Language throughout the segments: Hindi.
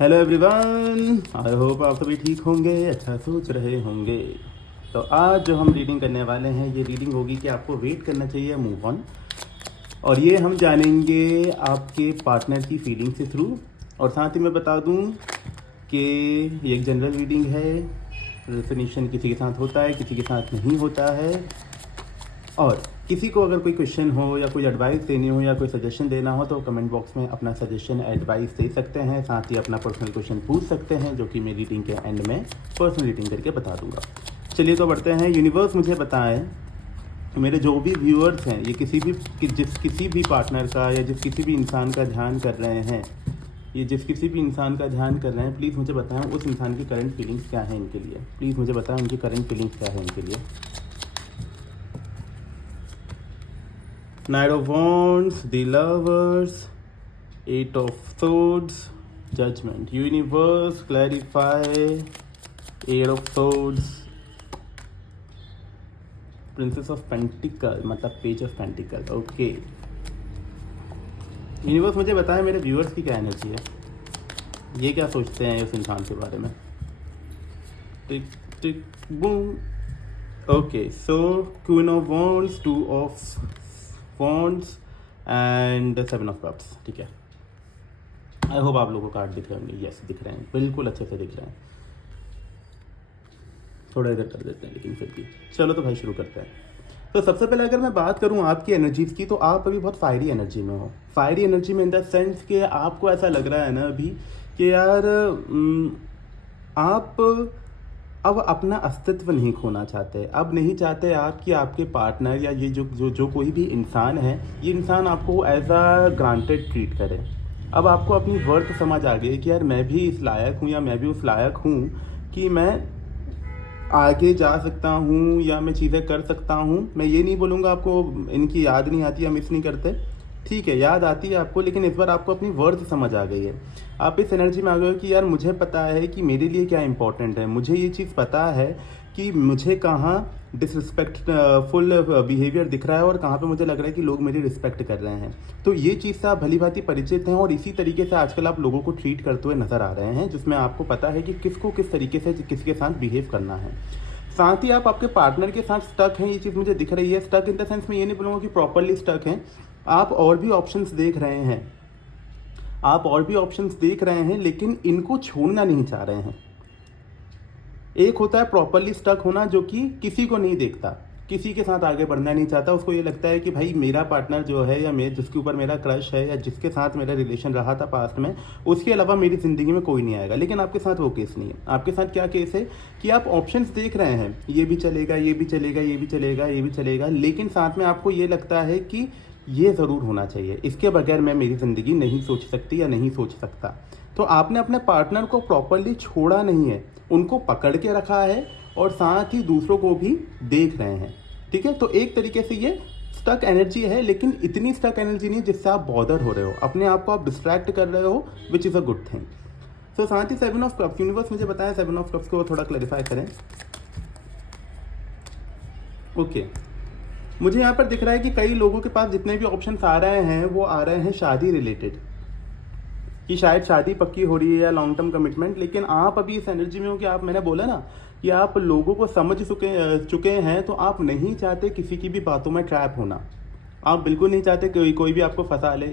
हेलो एवरीवन, आई होप आप सभी ठीक होंगे, अच्छा सोच रहे होंगे। तो आज जो हम रीडिंग करने वाले हैं, ये रीडिंग होगी कि आपको वेट करना चाहिए मूव ऑन। और ये हम जानेंगे आपके पार्टनर की फीलिंग के थ्रू। और साथ ही मैं बता दूं कि ये एक जनरल रीडिंग है। रेजोनेशन किसी के साथ होता है, किसी के साथ नहीं होता है। और किसी को अगर कोई क्वेश्चन हो या कोई एडवाइस देनी हो या कोई सजेशन देना हो तो कमेंट बॉक्स में अपना सजेशन एडवाइस दे सकते हैं। साथ ही अपना पर्सनल क्वेश्चन पूछ सकते हैं, जो कि मेरी रीडिंग के एंड में पर्सनल रीडिंग करके बता दूंगा। चलिए तो बढ़ते हैं। यूनिवर्स मुझे बताएं, मेरे जो भी व्यूअर्स हैं, ये किसी भी पार्टनर का या किसी भी इंसान का ध्यान कर रहे हैं, किसी भी इंसान का ध्यान कर रहे हैं, प्लीज़ मुझे बताएं उस इंसान की करंट फीलिंग्स क्या है इनके लिए। प्लीज़ मुझे बताएं उनकी करंट फीलिंग्स क्या है इनके लिए। Knight of Wands, the Lovers, Eight of Swords, Judgment. Universe, clarify. Eight of Swords, Princess of Pentacles, मतलब Page of Pentacles. Okay, universe मुझे बताएं मेरे व्यूअर्स की क्या एनर्जी है, ये क्या सोचते हैं उस इंसान के बारे में। Tick tick boom. Okay, so queen of wands, two of wands and 7 of cups. ठीक है, आई होप आप लोगों को कार्ड दिख रहे होंगे। यस, दिख रहे हैं, बिल्कुल अच्छे से दिख रहे हैं। थोड़ा इधर कर देते हैं लेकिन फिर भी। चलो तो भाई शुरू करते हैं। तो सबसे पहले अगर मैं बात करूं आपकी एनर्जीज की, तो आप अभी बहुत फायरी एनर्जी में हो। फायरी एनर्जी में इन द सेंस कि आपको ऐसा लग रहा है ना अभी कि यार आप अब अपना अस्तित्व नहीं खोना चाहते। अब नहीं चाहते आप कि आपके पार्टनर या ये जो कोई भी इंसान है, ये इंसान आपको एज अ ग्रांटेड ट्रीट करे। अब आपको अपनी वर्थ समझ आ गई है कि यार मैं भी इस लायक हूँ या मैं भी उस लायक हूँ कि मैं आगे जा सकता हूँ या मैं चीज़ें कर सकता हूँ। मैं ये नहीं बोलूँगा आपको इनकी याद नहीं आती या मिस नहीं करते, ठीक है, याद आती है आपको, लेकिन इस बार आपको अपनी वर्थ समझ आ गई है। आप इस एनर्जी में आ गए हो कि यार मुझे पता है कि मेरे लिए क्या इंपॉर्टेंट है। मुझे ये चीज़ पता है कि मुझे कहाँ डिसरिस्पेक्टफुल बिहेवियर दिख रहा है और कहाँ पे मुझे लग रहा है कि लोग मेरी रिस्पेक्ट कर रहे हैं। तो ये चीज़ से आप भली भांति परिचित हैं और इसी तरीके से आजकल आप लोगों को ट्रीट करते हुए नजर आ रहे हैं, जिसमें आपको पता है कि किसको किस तरीके से किसके साथ बिहेव करना है। साथ ही आप आपके पार्टनर के साथ स्टक हैं, ये चीज़ मुझे दिख रही है। स्टक इन द सेंस में ये नहीं बोलूँगा कि प्रॉपरली स्टक हैं। आप और भी ऑप्शंस देख रहे हैं, लेकिन इनको छोड़ना नहीं चाह रहे हैं। एक होता है प्रॉपरली स्टक होना, जो कि किसी को नहीं देखता, किसी के साथ आगे बढ़ना नहीं चाहता। उसको ये लगता है कि भाई मेरा पार्टनर जो है या मैं जिसके ऊपर मेरा क्रश है या जिसके साथ मेरा रिलेशन रहा था पास्ट में, उसके अलावा मेरी ज़िंदगी में कोई नहीं आएगा। लेकिन आपके साथ वो केस नहीं है। आपके साथ क्या केस है कि आप ऑप्शंस देख रहे हैं, ये भी चलेगा, ये भी चलेगा, ये भी चलेगा, ये भी चलेगा, लेकिन साथ में आपको ये लगता है कि ये ज़रूर होना चाहिए, इसके बगैर मैं मेरी ज़िंदगी नहीं सोच सकती या नहीं सोच सकता। तो आपने अपने पार्टनर को प्रॉपरली छोड़ा नहीं है, उनको पकड़ के रखा है और साथ ही दूसरों को भी देख रहे हैं। ठीक है, तो एक तरीके से ये स्टक एनर्जी है, लेकिन इतनी स्टक एनर्जी नहीं जिससे आप बॉदर हो रहे हो, अपने आप को आप डिस्ट्रैक्ट कर रहे हो, which is a good thing. तो साथ ही 7 ऑफ कप्स, यूनिवर्स मुझे बताया 7 ऑफ कप्स को थोड़ा क्लैरिफाई करें। ओके, मुझे यहाँ पर दिख रहा है कि कई लोगों के पास जितने भी ऑप्शंस आ रहे हैं वो आ रहे हैं शादी रिलेटेड, कि शायद शादी पक्की हो रही है या लॉन्ग टर्म कमिटमेंट। लेकिन आप अभी इस एनर्जी में हो कि आप, मैंने बोला ना कि आप लोगों को समझ चुके हैं, तो आप नहीं चाहते किसी की भी बातों में ट्रैप होना। आप बिल्कुल नहीं चाहते कोई भी आपको फंसा ले।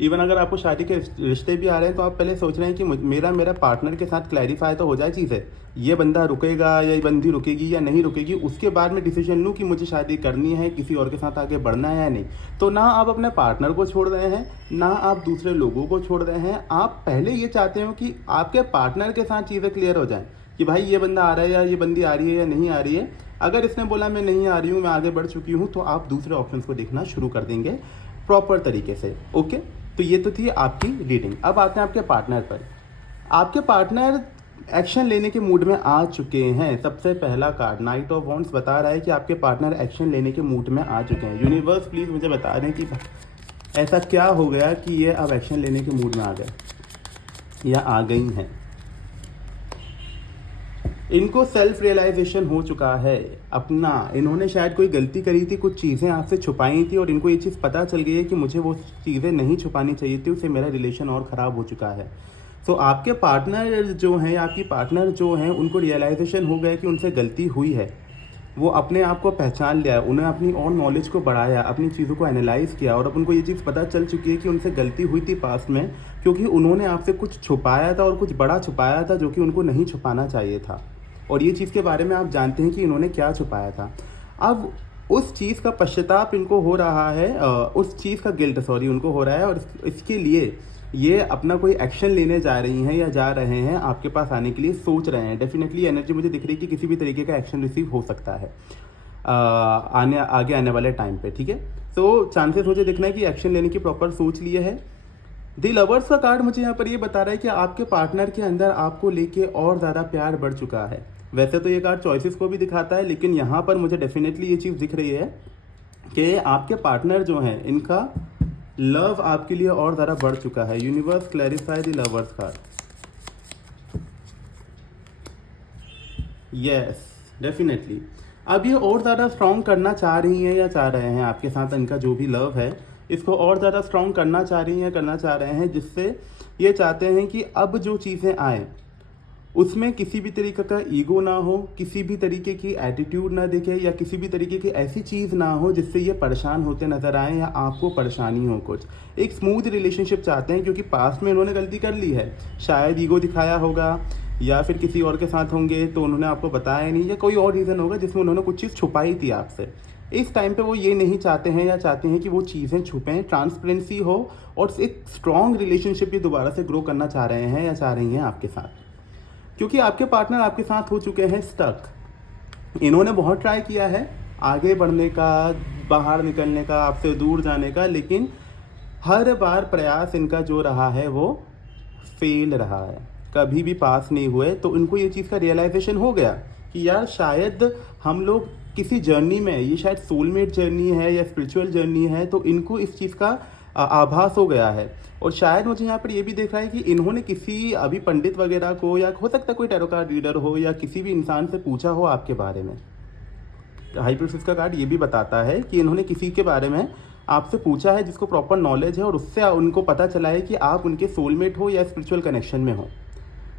इवन अगर आपको शादी के रिश्ते भी आ रहे हैं, तो आप पहले सोच रहे हैं कि मेरा पार्टनर के साथ क्लैरिफाई तो हो जाए चीज़ है, ये बंदा रुकेगा या ये बंदी रुकेगी या नहीं रुकेगी, उसके बाद में डिसीजन लूँ कि मुझे शादी करनी है, किसी और के साथ आगे बढ़ना है या नहीं। तो ना आप अपने पार्टनर को छोड़ रहे हैं, ना आप दूसरे लोगों को छोड़ रहे हैं। आप पहले ये चाहते हो कि आपके पार्टनर के साथ चीज़ें क्लियर हो जाएं कि भाई ये बंदा आ रहा है या ये बंदी आ रही है या नहीं आ रही है। अगर इसने बोला मैं नहीं आ रही हूँ, मैं आगे बढ़ चुकी हूँ, तो आप दूसरे ऑप्शंस को देखना शुरू कर देंगे प्रॉपर तरीके से। ओके, तो ये तो थी आपकी रीडिंग। अब आते हैं आपके पार्टनर पर। आपके पार्टनर एक्शन लेने के मूड में आ चुके हैं। सबसे पहला कार्ड नाइट ऑफ वॉन्ड्स बता रहा है कि आपके पार्टनर एक्शन लेने के मूड में आ चुके हैं। यूनिवर्स प्लीज़ मुझे बता दें कि ऐसा क्या हो गया कि ये अब एक्शन लेने के मूड में आ गए या आ गई हैं। इनको सेल्फ रियलाइजेशन हो चुका है अपना। इन्होंने शायद कोई गलती करी थी, कुछ चीज़ें आपसे छुपाई थी और इनको ये चीज़ पता चल गई है कि मुझे वो चीज़ें नहीं छुपानी चाहिए थी, उससे मेरा रिलेशन और ख़राब हो चुका है। तो आपके पार्टनर जो हैं, आपकी पार्टनर जो हैं, उनको रियलाइजेशन हो गया कि उनसे गलती हुई है। वो अपने आप को पहचान लिया, उन्हें अपनी और नॉलेज को बढ़ाया, अपनी चीज़ों को एनालाइज़ किया और अब उनको ये चीज़ पता चल चुकी है कि उनसे गलती हुई थी पास्ट में, क्योंकि उन्होंने आपसे कुछ छुपाया था और कुछ बड़ा छुपाया था जो कि उनको नहीं छुपाना चाहिए था। और ये चीज़ के बारे में आप जानते हैं कि इन्होंने क्या छुपाया था। अब उस चीज़ का पश्चाताप इनको हो रहा है, उस चीज़ का गिल्ट सॉरी उनको हो रहा है, और इसके लिए ये अपना कोई एक्शन लेने जा रही हैं या जा रहे हैं, आपके पास आने के लिए सोच रहे हैं। डेफिनेटली एनर्जी मुझे दिख रही है कि किसी भी तरीके का एक्शन रिसीव हो सकता है आगे आने वाले टाइम पे, ठीक है। तो चांसेस मुझे दिखना है कि एक्शन लेने की प्रॉपर सोच लिए है। द लवर्स का कार्ड मुझे यहाँ पर ये बता रहा है कि आपके पार्टनर के अंदर आपको लेके और ज़्यादा प्यार बढ़ चुका है। वैसे तो ये कार्ड चॉइसेस को भी दिखाता है, लेकिन यहाँ पर मुझे डेफिनेटली ये चीज़ दिख रही है कि आपके पार्टनर जो हैं, इनका लव आपके लिए और ज़्यादा बढ़ चुका है। Universe clarify the lovers card. Yes, definitely अब ये और ज़्यादा स्ट्रॉन्ग करना चाह रही हैं या चाह रहे हैं आपके साथ, इनका जो भी लव है इसको और ज़्यादा स्ट्रॉन्ग करना चाह रही हैं, करना चाह रहे हैं, जिससे ये चाहते हैं कि अब जो चीज़ें आए उसमें किसी भी तरीके का ईगो ना हो, किसी भी तरीके की एटीट्यूड ना दिखे, या किसी भी तरीके की ऐसी चीज़ ना हो जिससे ये परेशान होते नज़र आए या आपको परेशानी हो। कुछ एक स्मूथ रिलेशनशिप चाहते हैं, क्योंकि पास्ट में उन्होंने गलती कर ली है, शायद ईगो दिखाया होगा या फिर किसी और के साथ होंगे तो उन्होंने आपको बताया नहीं, या कोई और रीज़न होगा जिसमें उन्होंने कुछ चीज़ छुपाई थी आपसे। इस टाइम पे वो ये नहीं चाहते हैं या चाहते हैं कि वो चीज़ें छुपें, ट्रांसपेरेंसी हो और एक स्ट्रॉन्ग रिलेशनशिप ये दोबारा से ग्रो करना चाह रहे हैं या चाह रही हैं आपके साथ, क्योंकि आपके पार्टनर आपके साथ हो चुके हैं स्टक। इन्होंने बहुत ट्राई किया है आगे बढ़ने का, बाहर निकलने का, आपसे दूर जाने का, लेकिन हर बार प्रयास इनका जो रहा है वो फेल रहा है, कभी भी पास नहीं हुए। तो इनको ये चीज़ का रियलाइजेशन हो गया कि यार शायद हम लोग किसी जर्नी में, ये शायद सोलमेट जर्नी है या स्पिरिचुअल जर्नी है, तो इनको इस चीज़ का आभास हो गया है। और शायद मुझे यहाँ पर ये भी देख रहा है कि इन्होंने किसी अभी पंडित वगैरह को, या हो सकता है कोई टैरो कार्ड रीडर हो, या किसी भी इंसान से पूछा हो आपके बारे में। हाई प्रीस्टेस का कार्ड ये भी बताता है कि इन्होंने किसी के बारे में आपसे पूछा है जिसको प्रॉपर नॉलेज है, और उससे उनको पता चला है कि आप उनके सोलमेट हो या स्पिरिचुअल कनेक्शन में हो।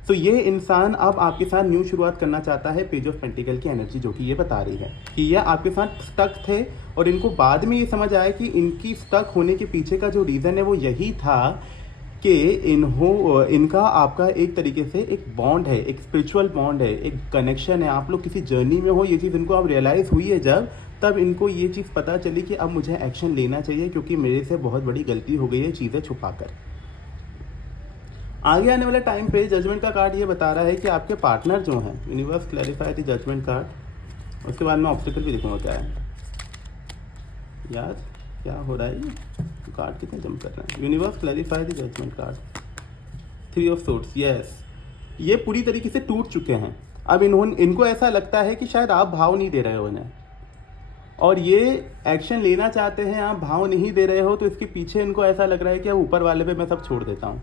तो ये इंसान अब आपके साथ न्यू शुरुआत करना चाहता है। पेज ऑफ पेंटिकल की एनर्जी जो कि ये बता रही है कि ये आपके साथ स्टक थे, और इनको बाद में ये समझ आया कि इनकी स्टक होने के पीछे का जो रीज़न है वो यही था कि इनका आपका एक तरीके से एक बॉन्ड है, एक स्पिरिचुअल बॉन्ड है, एक कनेक्शन है, आप लोग किसी जर्नी में हो। ये चीज़ इनको अब रियलाइज़ हुई है जब, तब इनको ये चीज़ पता चली कि अब मुझे एक्शन लेना चाहिए, क्योंकि मेरे से बहुत बड़ी गलती हो गई है चीज़ें छुपाकर। आगे आने वाले टाइम पे जजमेंट का कार्ड ये बता रहा है कि आपके पार्टनर जो हैं, universe clarify the judgment card. उसके बाद मैं ऑब्स्टिकल भी देखूंगा क्या है। यार क्या हो रहा है, ये कार्ड कितने जंप कर रहे हैं। Universe clarify the judgment card. 3 of swords, yes, ये पूरी तरीके से टूट चुके हैं। अब इनको ऐसा लगता है कि शायद आप भाव नहीं दे रहे हो इन्हें, और ये एक्शन लेना चाहते हैं, आप भाव नहीं दे रहे हो, तो इसके पीछे इनको ऐसा लग रहा है कि अब ऊपर वाले पे मैं सब छोड़ देता हूँ,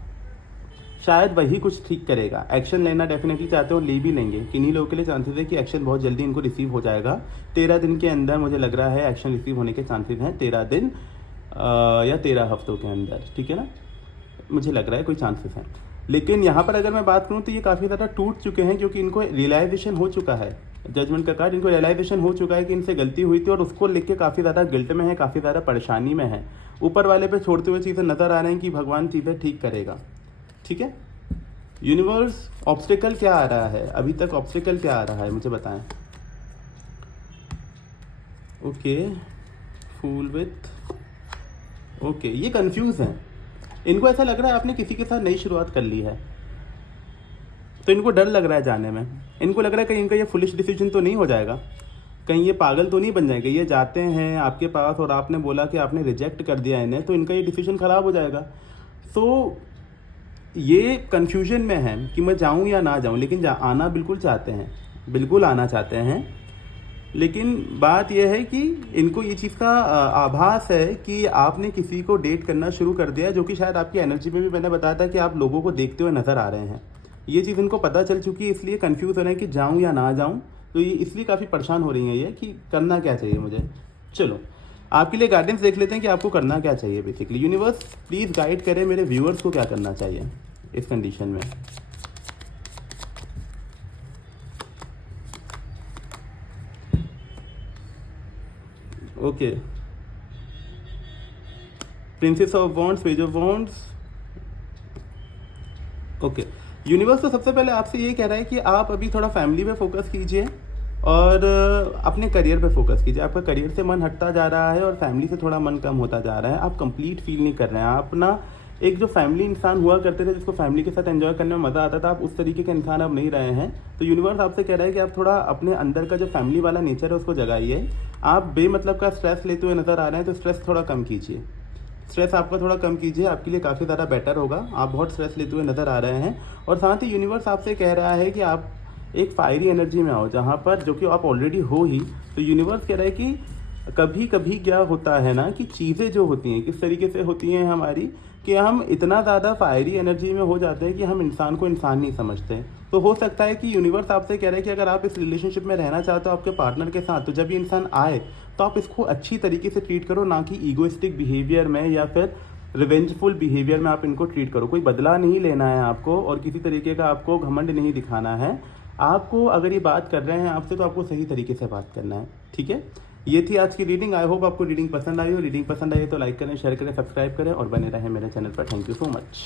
शायद वही कुछ ठीक करेगा। एक्शन लेना डेफिनेटली चाहते हो, ले भी लेंगे। किन्हीं लोगों के लिए चांसेस है कि एक्शन बहुत जल्दी इनको रिसीव हो जाएगा। 13 दिन के अंदर मुझे लग रहा है एक्शन रिसीव होने के चांसेस हैं, 13 दिन या 13 हफ्तों के अंदर, ठीक है ना, मुझे लग रहा है कोई चांसेस हैं। लेकिन यहाँ पर अगर मैं बात करूँ तो ये काफ़ी ज़्यादा टूट चुके हैं, क्योंकि इनको रियलाइजेशन हो चुका है। जजमेंट का कार्ड, इनको रियलाइजेशन हो चुका है कि इनसे गलती हुई थी, और उसको लेकर के काफ़ी ज़्यादा गिल्ट में है, काफ़ी ज़्यादा परेशानी में है। ऊपर वाले पे छोड़ते हुए चीज़ें नज़र आ रहे हैं कि भगवान चीज़ें ठीक करेगा, ठीक है। यूनिवर्स ऑब्स्टिकल क्या आ रहा है अभी तक, ऑब्स्टिकल क्या आ रहा है मुझे बताएं। ओके, फूल विथ, ओके, ये कंफ्यूज हैं। इनको ऐसा लग रहा है आपने किसी के साथ नई शुरुआत कर ली है, तो इनको डर लग रहा है जाने में। इनको लग रहा है कहीं इनका ये फुलिश डिसीजन तो नहीं हो जाएगा, कहीं ये पागल तो नहीं बन जाएंगे। ये जाते हैं आपके पास और आपने बोला कि आपने रिजेक्ट कर दिया इन्हें, तो इनका ये डिसीजन ख़राब हो जाएगा। तो ये कन्फ्यूजन में है कि मैं जाऊं या ना जाऊं, लेकिन आना बिल्कुल चाहते हैं, बिल्कुल आना चाहते हैं। लेकिन बात यह है कि इनको ये चीज़ का आभास है कि आपने किसी को डेट करना शुरू कर दिया, जो कि शायद आपकी एनर्जी में भी मैंने बताया था कि आप लोगों को देखते हुए नज़र आ रहे हैं। ये चीज़ इनको पता चल चुकी है, इसलिए कंफ्यूज हो रहे हैं कि जाऊं या ना जाऊं। तो ये इसलिए काफ़ी परेशान हो रही हैं ये कि करना क्या चाहिए मुझे। चलो आपके लिए गाइडेंस देख लेते हैं कि आपको करना क्या चाहिए बेसिकली। यूनिवर्स प्लीज़ गाइड करें मेरे व्यूअर्स को क्या करना चाहिए। इस कंडीशन में। Okay, princess of wands, page of wands. Okay, universe तो सबसे पहले आपसे ये कह रहा है कि आप अभी थोड़ा फैमिली पे फोकस कीजिए और अपने करियर पे फोकस कीजिए। आपका करियर से मन हटता जा रहा है और फैमिली से थोड़ा मन कम होता जा रहा है। आप कंप्लीट फील नहीं कर रहे हैं। आप ना एक जो फैमिली इंसान हुआ करते थे, जिसको फैमिली के साथ एंजॉय करने में मज़ा आता था, आप उस तरीके के इंसान अब नहीं रहे हैं। तो यूनिवर्स आपसे कह रहा है कि आप थोड़ा अपने अंदर का जो फैमिली वाला नेचर है उसको जगाइए। आप बेमतलब का स्ट्रेस लेते हुए नज़र आ रहे हैं, तो स्ट्रेस थोड़ा कम कीजिए। स्ट्रेस आपका थोड़ा कम कीजिए, आपके लिए काफ़ी ज़्यादा बेटर होगा। आप बहुत स्ट्रेस लेते हुए नज़र आ रहे हैं और साथ ही यूनिवर्स आपसे कह रहा है कि आप एक फायरी एनर्जी में आओ, जहाँ पर जो कि आप ऑलरेडी हो ही। तो यूनिवर्स कह रहा है कि कभी कभी क्या होता है ना कि चीज़ें जो होती हैं किस तरीके से होती हैं हमारी, कि हम इतना ज़्यादा फायरी एनर्जी में हो जाते हैं कि हम इंसान को इंसान नहीं समझते। तो हो सकता है कि यूनिवर्स आपसे कह रहा है कि अगर आप इस रिलेशनशिप में रहना चाहते हो आपके पार्टनर के साथ, तो जब ये इंसान आए तो आप इसको अच्छी तरीके से ट्रीट करो, ना कि ईगोइस्टिक बिहेवियर में या फिर रिवेंजफुल बिहेवियर में आप इनको ट्रीट करो। कोई बदला नहीं लेना है आपको और किसी तरीके का आपको घमंड नहीं दिखाना है। आपको अगर ये बात कर रहे हैं आपसे, तो आपको सही तरीके से बात करना है, ठीक है। ये थी आज की रीडिंग। आई होप आपको रीडिंग पसंद आई हो। रीडिंग पसंद आई तो लाइक करें, शेयर करें, सब्सक्राइब करें और बने रहें मेरे चैनल पर। Thank you so much.